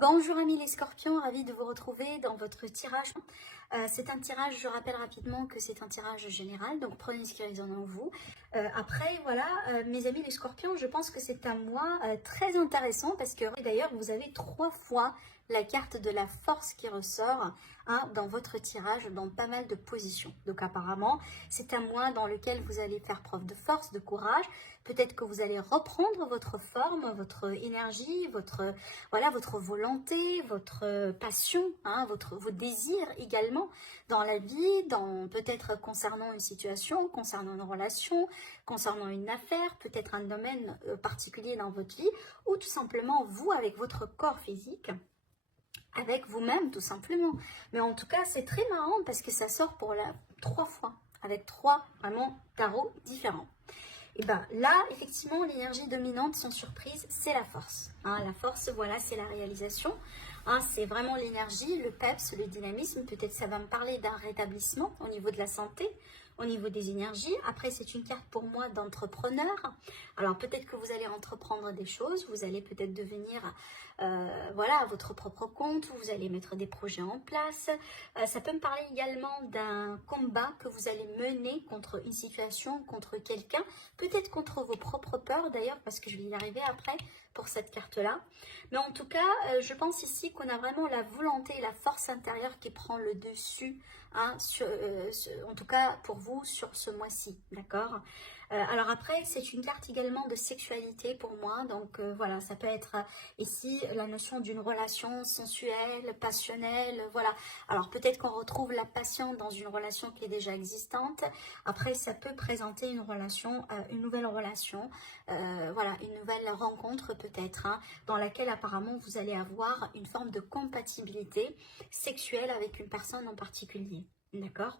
Bonjour amis les scorpions, ravi de vous retrouver dans votre tirage. C'est un tirage, je rappelle rapidement que c'est un tirage général, donc prenez ce qui résonne en vous. Après, voilà, mes amis les scorpions, je pense que c'est un mois très intéressant parce que d'ailleurs vous avez 3 fois la carte de la force qui ressort dans votre tirage, dans pas mal de positions. Donc apparemment, c'est un mois dans lequel vous allez faire preuve de force, de courage. Peut-être que vous allez reprendre votre forme, votre énergie, votre volonté, votre passion, vos désirs également dans la vie, peut-être concernant une situation, concernant une relation, concernant une affaire, peut-être un domaine particulier dans votre vie, ou tout simplement vous avec votre corps physique, avec vous-même tout simplement. Mais en tout cas, c'est très marrant parce que ça sort pour 3 fois, avec 3 vraiment tarots différents. Et bien là, effectivement, l'énergie dominante, sans surprise, c'est la force. La force, voilà, c'est la réalisation. C'est vraiment l'énergie, le peps, le dynamisme. Peut-être ça va me parler d'un rétablissement au niveau de la santé, au niveau des énergies. Après, c'est une carte pour moi d'entrepreneur. Alors peut-être que vous allez entreprendre des choses, vous allez peut-être devenir à votre propre compte, vous allez mettre des projets en place. Ça peut me parler également d'un combat que vous allez mener contre une situation, contre quelqu'un, peut-être contre vos propres peurs d'ailleurs, parce que je vais y arriver après pour cette carte-là. Mais en tout cas, je pense ici qu'on a vraiment la volonté et la force intérieure qui prend le dessus, en tout cas pour vous, sur ce mois-ci, d'accord ? Alors après, c'est une carte également de sexualité pour moi, donc voilà, ça peut être ici la notion d'une relation sensuelle, passionnelle, voilà. Alors peut-être qu'on retrouve la passion dans une relation qui est déjà existante. Après, ça peut présenter une relation, une nouvelle relation, une nouvelle rencontre peut-être, dans laquelle apparemment vous allez avoir une forme de compatibilité sexuelle avec une personne en particulier, d'accord ?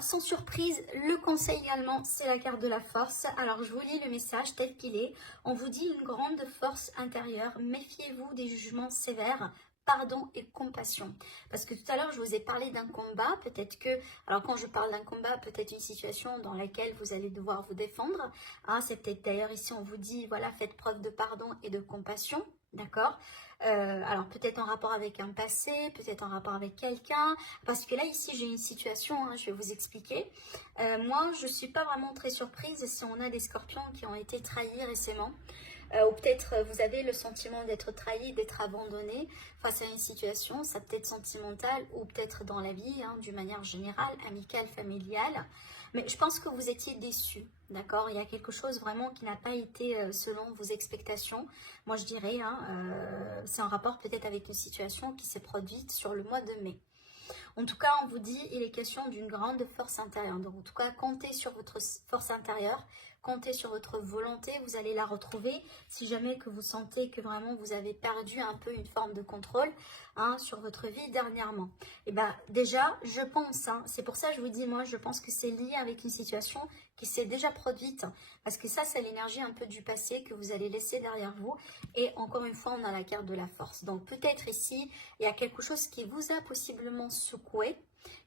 Sans surprise, le conseil également, c'est la carte de la force. Alors, je vous lis le message tel qu'il est. On vous dit une grande force intérieure. Méfiez-vous des jugements sévères. Pardon et compassion. Parce que tout à l'heure, je vous ai parlé d'un combat. Peut-être que, alors quand je parle d'un combat, peut-être une situation dans laquelle vous allez devoir vous défendre. C'est peut-être d'ailleurs ici, on vous dit, voilà, faites preuve de pardon et de compassion. D'accord ? Alors peut-être en rapport avec un passé, peut-être en rapport avec quelqu'un, parce que là ici j'ai une situation, je vais vous expliquer. Moi je ne suis pas vraiment très surprise si on a des scorpions qui ont été trahis récemment, ou peut-être vous avez le sentiment d'être trahi, d'être abandonné face à une situation, ça peut être sentimentale ou peut-être dans la vie, d'une manière générale, amicale, familiale. Mais je pense que vous étiez déçus, d'accord ? Il y a quelque chose vraiment qui n'a pas été selon vos expectations. Moi, je dirais, c'est en rapport peut-être avec une situation qui s'est produite sur le mois de mai. En tout cas, on vous dit, il est question d'une grande force intérieure. Donc, en tout cas, comptez sur votre force intérieure, comptez sur votre volonté, vous allez la retrouver. Si jamais que vous sentez que vraiment vous avez perdu un peu une forme de contrôle sur votre vie dernièrement. Et bien, déjà, je pense, c'est pour ça que je vous dis, moi, je pense que c'est lié avec une situation qui s'est déjà produite. Parce que ça, c'est l'énergie un peu du passé que vous allez laisser derrière vous. Et encore une fois, on a la carte de la force. Donc, peut-être ici, il y a quelque chose qui vous a possiblement secoué,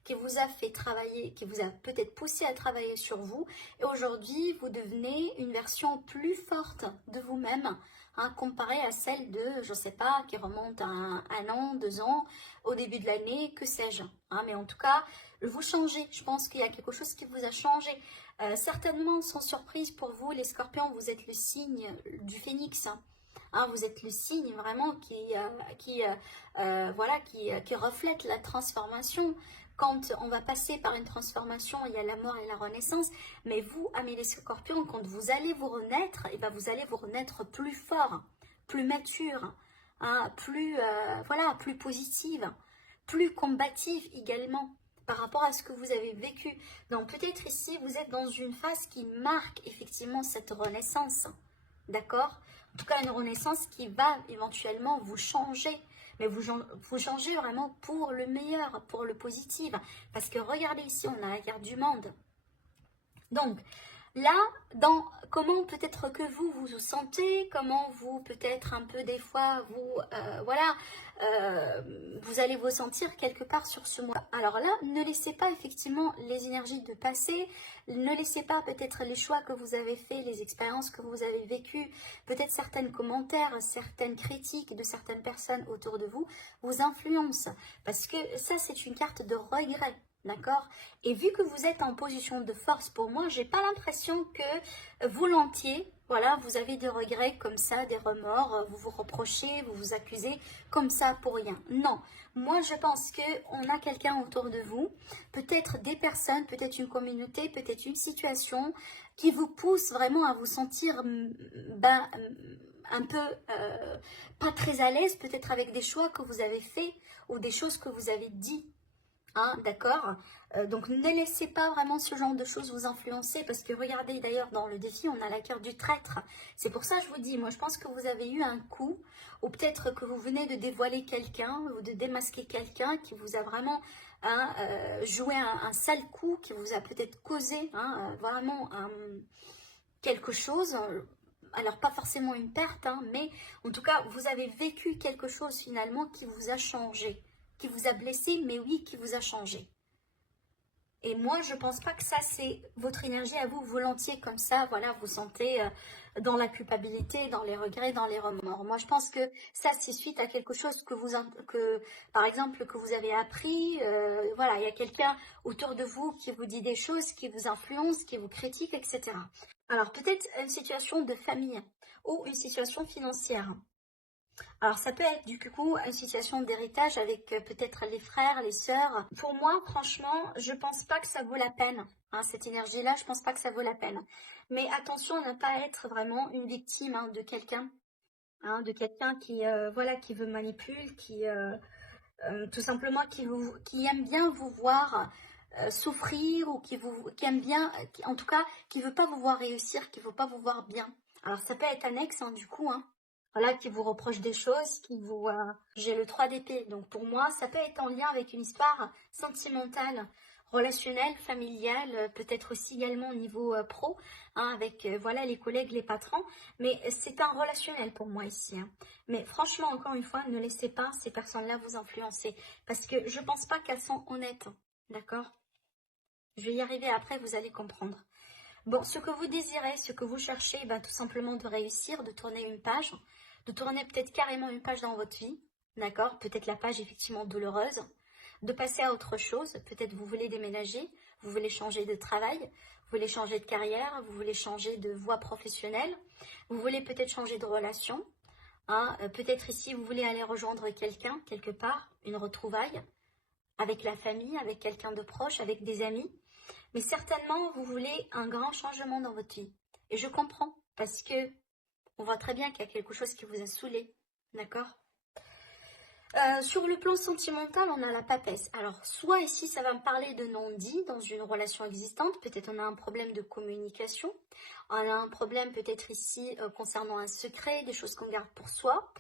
qui vous a fait travailler, qui vous a peut-être poussé à travailler sur vous. Et aujourd'hui, vous devenez une version plus forte de vous-même, comparée à celle de, je ne sais pas, qui remonte à un an, 2 ans, au début de l'année, que sais-je. Mais en tout cas, vous changez. Je pense qu'il y a quelque chose qui vous a changé. Certainement, sans surprise pour vous, les scorpions, vous êtes le signe du phénix. Vous êtes le signe vraiment qui reflète la transformation. Quand on va passer par une transformation, il y a la mort et la renaissance. Mais vous, amis les scorpions, quand vous allez vous renaître, vous allez vous renaître plus fort, plus mature, plus positive, plus combative également par rapport à ce que vous avez vécu. Donc peut-être ici, vous êtes dans une phase qui marque effectivement cette renaissance. D'accord ? En tout cas, une renaissance qui va éventuellement vous changer. Mais vous changez vraiment pour le meilleur, pour le positif. Parce que regardez ici, on a la carte du monde. Donc, Là, dans comment peut-être que vous vous sentez, comment vous peut-être un peu des fois vous voilà vous allez vous sentir quelque part sur ce mois. Alors là, ne laissez pas effectivement les énergies de passer, ne laissez pas peut-être les choix que vous avez faits, les expériences que vous avez vécues, peut-être certains commentaires, certaines critiques de certaines personnes autour de vous vous influencent, parce que ça c'est une carte de regret. D'accord? Et vu que vous êtes en position de force pour moi, j'ai pas l'impression que volontiers, voilà, vous avez des regrets comme ça, des remords, vous vous reprochez, vous vous accusez comme ça pour rien. Non, moi je pense que on a quelqu'un autour de vous, peut-être des personnes, peut-être une communauté, peut-être une situation qui vous pousse vraiment à vous sentir ben, un peu pas très à l'aise, peut-être avec des choix que vous avez faits ou des choses que vous avez dit. Hein, d'accord. Donc ne laissez pas vraiment ce genre de choses vous influencer, parce que regardez d'ailleurs dans le défi on a la carte du traître. C'est pour ça que je vous dis, moi je pense que vous avez eu un coup, ou peut-être que vous venez de dévoiler quelqu'un ou de démasquer quelqu'un qui vous a vraiment hein, joué un sale coup, qui vous a peut-être causé hein, vraiment quelque chose. Alors pas forcément une perte, hein, mais en tout cas vous avez vécu quelque chose finalement qui vous a changé, qui vous a blessé, mais oui, qui vous a changé. Et moi, je pense pas que ça, c'est votre énergie à vous, volontiers, comme ça, voilà, vous sentez dans la culpabilité, dans les regrets, dans les remords. Moi, je pense que ça, c'est suite à quelque chose par exemple, que vous avez appris. Voilà, il y a quelqu'un autour de vous qui vous dit des choses, qui vous influence, qui vous critique, etc. Alors, peut-être une situation de famille ou une situation financière. Alors, ça peut être du coup une situation d'héritage avec peut-être les frères, les sœurs. Pour moi, franchement, je pense pas que ça vaut la peine. Hein, cette énergie-là, je pense pas que ça vaut la peine. Mais attention à ne pas être vraiment une victime de quelqu'un qui, voilà, qui veut manipuler, qui, tout simplement, qui aime bien vous voir souffrir ou qui aime bien, en tout cas, qui veut pas vous voir réussir, qui veut pas vous voir bien. Alors, ça peut être annexe, hein, du coup, hein. Voilà, qui vous reproche des choses, qui vous... J'ai le 3 d'épée, donc pour moi, ça peut être en lien avec une histoire sentimentale, relationnelle, familiale, peut-être aussi également au niveau pro, hein, avec voilà les collègues, les patrons, mais c'est un relationnel pour moi ici. Hein. Mais franchement, encore une fois, ne laissez pas ces personnes-là vous influencer, parce que je pense pas qu'elles sont honnêtes, d'accord? Je vais y arriver après, vous allez comprendre. Bon, ce que vous désirez, ce que vous cherchez, ben, tout simplement de réussir, de tourner une page, de tourner peut-être carrément une page dans votre vie, d'accord? Peut-être la page effectivement douloureuse, de passer à autre chose, peut-être vous voulez déménager, vous voulez changer de travail, vous voulez changer de carrière, vous voulez changer de voie professionnelle, vous voulez peut-être changer de relation, hein? Peut-être ici vous voulez aller rejoindre quelqu'un, quelque part, une retrouvaille, avec la famille, avec quelqu'un de proche, avec des amis. Mais certainement, vous voulez un grand changement dans votre vie. Et je comprends, parce que on voit très bien qu'il y a quelque chose qui vous a saoulé. D'accord? Sur le plan sentimental, on a la papesse. Alors, soit ici, ça va me parler de non-dit dans une relation existante. Peut-être on a un problème de communication. On a un problème peut-être ici concernant un secret, des choses qu'on garde pour soi.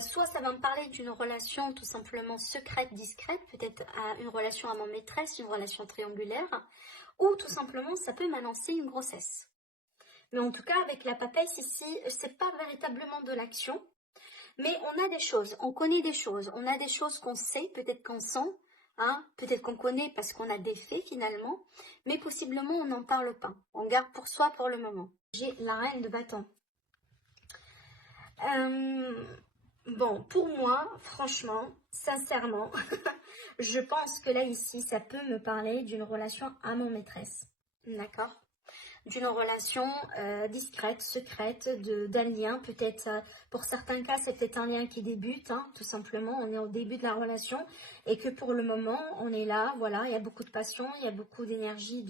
Soit ça va me parler d'une relation tout simplement secrète, discrète, peut-être une relation amant-maîtresse, une relation triangulaire, ou tout simplement ça peut m'annoncer une grossesse. Mais en tout cas, avec la papesse ici, c'est pas véritablement de l'action, mais on a des choses, on connaît des choses, on a des choses qu'on sait, peut-être qu'on sent, hein, peut-être qu'on connaît parce qu'on a des faits finalement, mais possiblement on n'en parle pas, on garde pour soi pour le moment. J'ai la reine de bâton. Bon, pour moi, franchement, sincèrement, je pense que là, ici, ça peut me parler d'une relation amant-maîtresse. D'accord? D'une relation discrète, secrète, d'un lien. Peut-être, pour certains cas, c'est peut-être un lien qui débute, hein, tout simplement. On est au début de la relation et que pour le moment, on est là, voilà, il y a beaucoup de passion, il y a beaucoup d'énergie,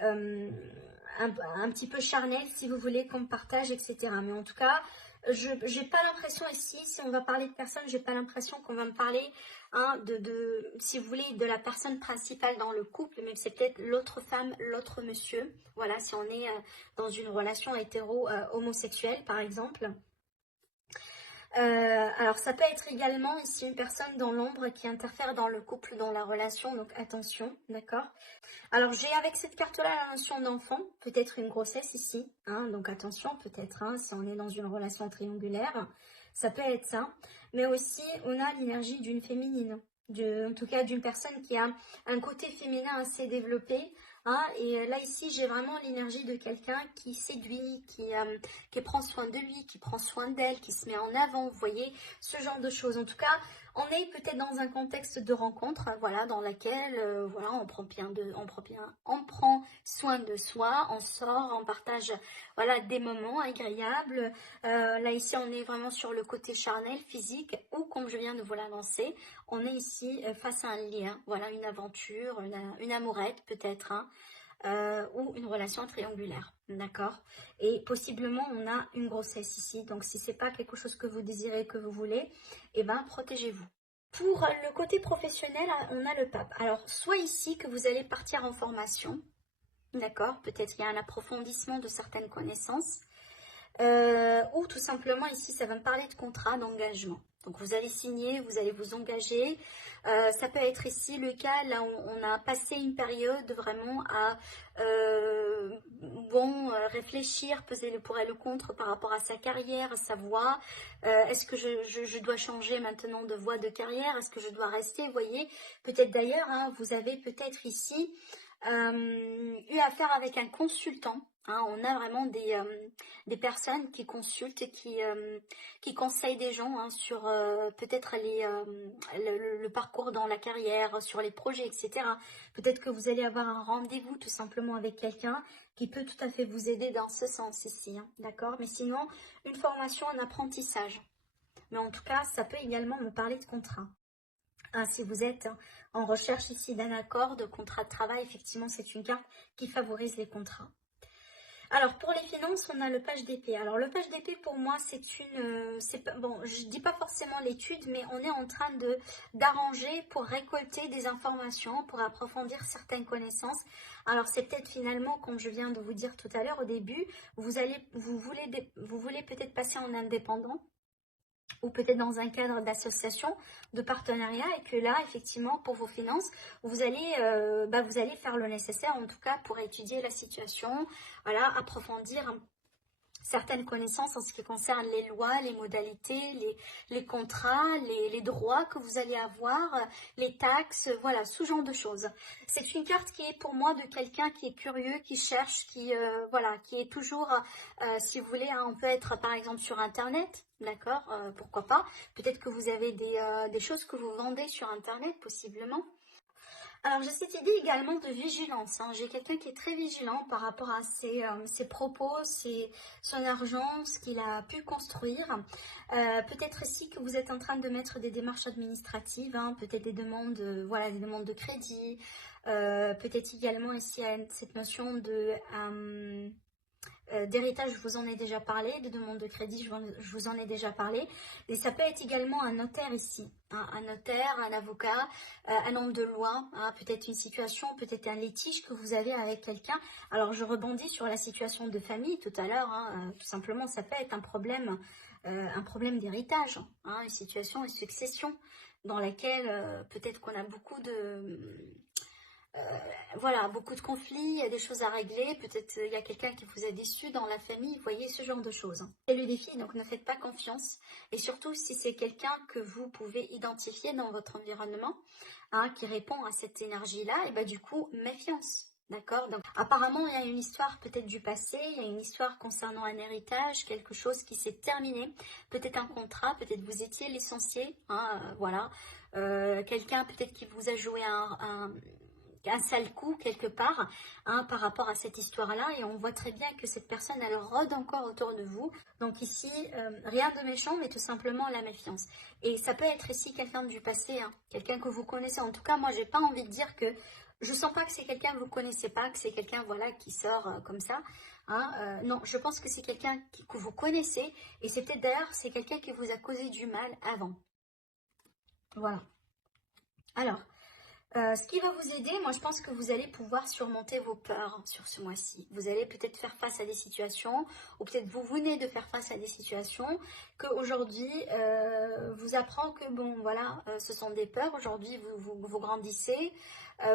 un petit peu charnel, si vous voulez, qu'on partage, etc. Mais en tout cas, je n'ai pas l'impression ici, si on va parler de personne, j'ai pas l'impression qu'on va me parler hein, si vous voulez, de la personne principale dans le couple, mais c'est peut-être l'autre femme, l'autre monsieur. Voilà, si on est dans une relation hétéro-homosexuelle, par exemple. Alors ça peut être également ici une personne dans l'ombre qui interfère dans le couple, dans la relation, donc attention, d'accord? Alors j'ai avec cette carte-là la notion d'enfant, peut-être une grossesse ici, hein, donc attention peut-être, hein, si on est dans une relation triangulaire, ça peut être ça, mais aussi on a l'énergie d'une féminine, en tout cas d'une personne qui a un côté féminin assez développé, hein, et là ici j'ai vraiment l'énergie de quelqu'un qui séduit, qui prend soin de lui, qui prend soin d'elle, qui se met en avant, vous voyez, ce genre de choses. En tout cas, on est peut-être dans un contexte de rencontre, voilà, dans laquelle, voilà, on prend soin de soi, on sort, on partage, voilà, des moments agréables. Là ici, on est vraiment sur le côté charnel, physique, ou comme je viens de vous l'annoncer, on est ici face à un lien, voilà, une aventure, une amourette peut-être, hein, ou une relation triangulaire, d'accord? Et possiblement, on a une grossesse ici, donc si c'est pas quelque chose que vous désirez, que vous voulez, eh ben, protégez-vous. Pour le côté professionnel, on a le pape. Alors, soit ici que vous allez partir en formation, d'accord? Peut-être il y a un approfondissement de certaines connaissances, ou tout simplement ici, ça va me parler de contrat d'engagement. Donc vous allez signer, vous allez vous engager. Ça peut être ici le cas, là où on a passé une période vraiment à réfléchir, peser le pour et le contre par rapport à sa carrière, à sa voie. Est-ce que je dois changer maintenant de voie de carrière? Est-ce que je dois rester? Vous voyez, peut-être d'ailleurs, hein, vous avez peut-être ici eu affaire avec un consultant. Hein, on a vraiment des personnes qui consultent, qui conseillent des gens, hein, sur peut-être le parcours dans la carrière, sur les projets, etc. Peut-être que vous allez avoir un rendez-vous tout simplement avec quelqu'un qui peut tout à fait vous aider dans ce sens ici, hein, d'accord? Mais sinon, une formation, un apprentissage. Mais en tout cas, ça peut également me parler de contrat. Hein, si vous êtes en recherche ici d'un accord, de contrat de travail, effectivement, c'est une carte qui favorise les contrats. Alors, pour les finances, on a le page d'épée. Alors, le page d'épée, pour moi, bon, je dis pas forcément l'étude, mais on est en train d'arranger pour récolter des informations, pour approfondir certaines connaissances. Alors, c'est peut-être finalement, comme je viens de vous dire tout à l'heure au début, vous voulez peut-être passer en indépendant, ou peut-être dans un cadre d'association, de partenariat, et que là, effectivement, pour vos finances, vous allez faire le nécessaire, en tout cas, pour étudier la situation, voilà, approfondir certaines connaissances en ce qui concerne les lois, les modalités, les contrats, les droits que vous allez avoir, les taxes, voilà, ce genre de choses. C'est une carte qui est pour moi de quelqu'un qui est curieux, qui cherche, voilà, qui est toujours, si vous voulez, hein, on peut être par exemple sur Internet, d'accord, pourquoi pas. Peut-être que vous avez des choses que vous vendez sur Internet, possiblement. Alors, j'ai cette idée également de vigilance, hein. J'ai quelqu'un qui est très vigilant par rapport à ses propos, son argent, ce qu'il a pu construire. Peut-être ici que vous êtes en train de mettre des démarches administratives, hein, peut-être des demandes, voilà, des demandes de crédit. Peut-être également ici cette notion d'héritage, je vous en ai déjà parlé, de demande de crédit, je vous en ai déjà parlé. Et ça peut être également un notaire ici, hein, un notaire, un avocat, un homme de loi, hein, peut-être une situation, peut-être un litige que vous avez avec quelqu'un. Alors je rebondis sur la situation de famille tout à l'heure, hein, tout simplement ça peut être un problème d'héritage, hein, une situation, une succession dans laquelle peut-être qu'on a voilà, beaucoup de conflits, il y a des choses à régler, peut-être il y a quelqu'un qui vous a déçu dans la famille, vous voyez, ce genre de choses. C'est le défi, donc ne faites pas confiance. Et surtout, si c'est quelqu'un que vous pouvez identifier dans votre environnement, hein, qui répond à cette énergie-là, et bien du coup, méfiance. D'accord? Donc, apparemment, il y a une histoire peut-être du passé, il y a une histoire concernant un héritage, quelque chose qui s'est terminé, peut-être un contrat, peut-être vous étiez licencié, hein, voilà. Quelqu'un peut-être qui vous a joué un sale coup quelque part, hein, par rapport à cette histoire-là, et on voit très bien que cette personne, elle rôde encore autour de vous. Donc ici, rien de méchant, mais tout simplement la méfiance. Et ça peut être ici quelqu'un du passé, hein, quelqu'un que vous connaissez. En tout cas, moi, j'ai pas envie de dire que je sens pas que c'est quelqu'un que vous connaissez pas, que c'est quelqu'un, voilà, qui sort comme ça. Hein, non, je pense que c'est quelqu'un que vous connaissez, et c'est peut-être d'ailleurs, c'est quelqu'un qui vous a causé du mal avant. Voilà. Alors, Ce qui va vous aider, moi je pense que vous allez pouvoir surmonter vos peurs sur ce mois-ci. Vous allez peut-être faire face à des situations, ou peut-être vous venez de faire face à des situations, qu'aujourd'hui vous apprend que bon voilà, ce sont des peurs. Aujourd'hui vous grandissez,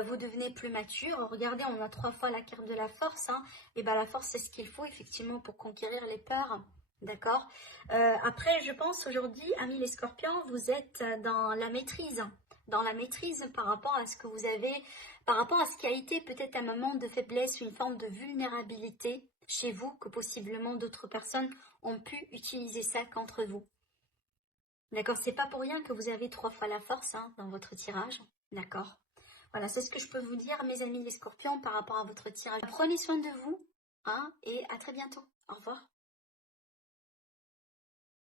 vous devenez plus mature. Regardez, on a 3 fois la carte de la force, hein. Et bien la force c'est ce qu'il faut effectivement pour conquérir les peurs. D'accord. Après, je pense aujourd'hui, amis les scorpions, vous êtes dans la maîtrise par rapport à ce que vous avez, par rapport à ce qui a été peut-être un moment de faiblesse, une forme de vulnérabilité chez vous, que possiblement d'autres personnes ont pu utiliser ça contre vous. D'accord, c'est pas pour rien que vous avez 3 fois la force hein, dans votre tirage. D'accord. Voilà, c'est ce que je peux vous dire, mes amis les scorpions, par rapport à votre tirage. Prenez soin de vous hein, et à très bientôt. Au revoir.